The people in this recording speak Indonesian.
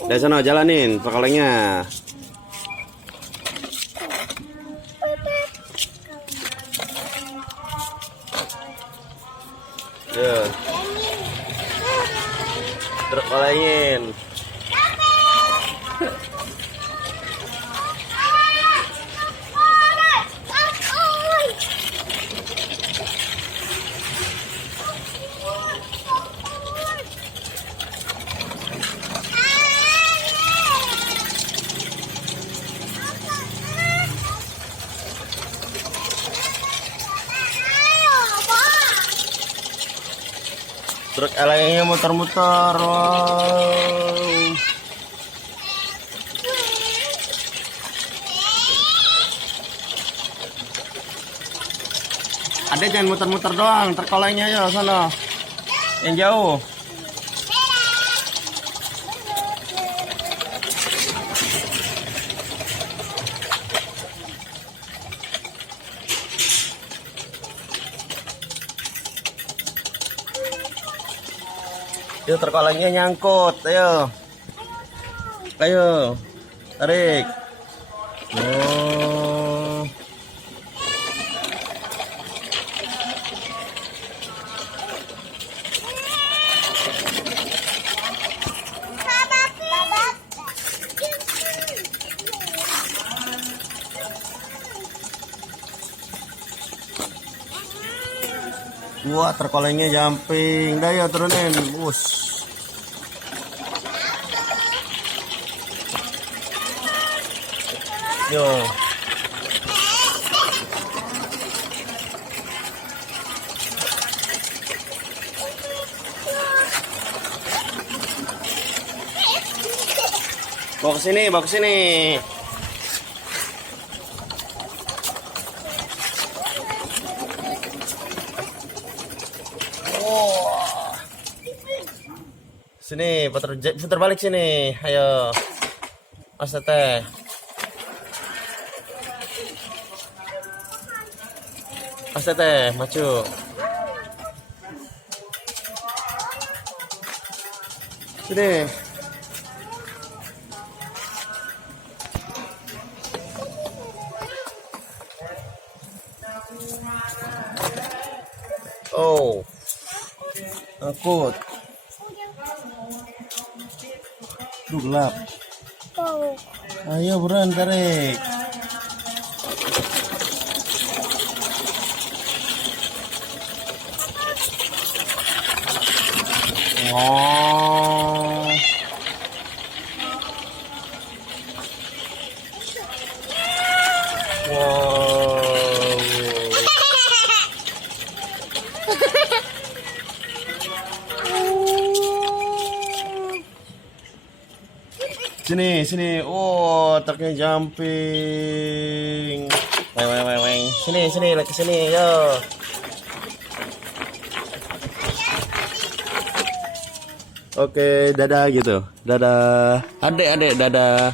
Dari sana jalanin perkalengnya. Ya. Truk kalengin. Truk elengnya muter-muter. Wow. Ada jangan muter-muter doang, terkolengnya aja sana. Yang jauh. Yuk terkolengnya nyangkut, ayo. Ayo. Tarik. Oh. Wah, terkolengnya jumping. Dah ya turunin. Wush. Yo. Bawa ke sini, bawa ke sini. Sini, putar balik sini. Ayo. Mas Teteh. Mas Teteh, maju. Sini. Oh. Angkut. Duh, gelap. Ayo buruan tarik. Oh. Wow. Sini, sini. Oh, truknya jumping. Weng. Sini, ke sini, yo. Oke, dadah gitu. Dadah. Adek, dadah.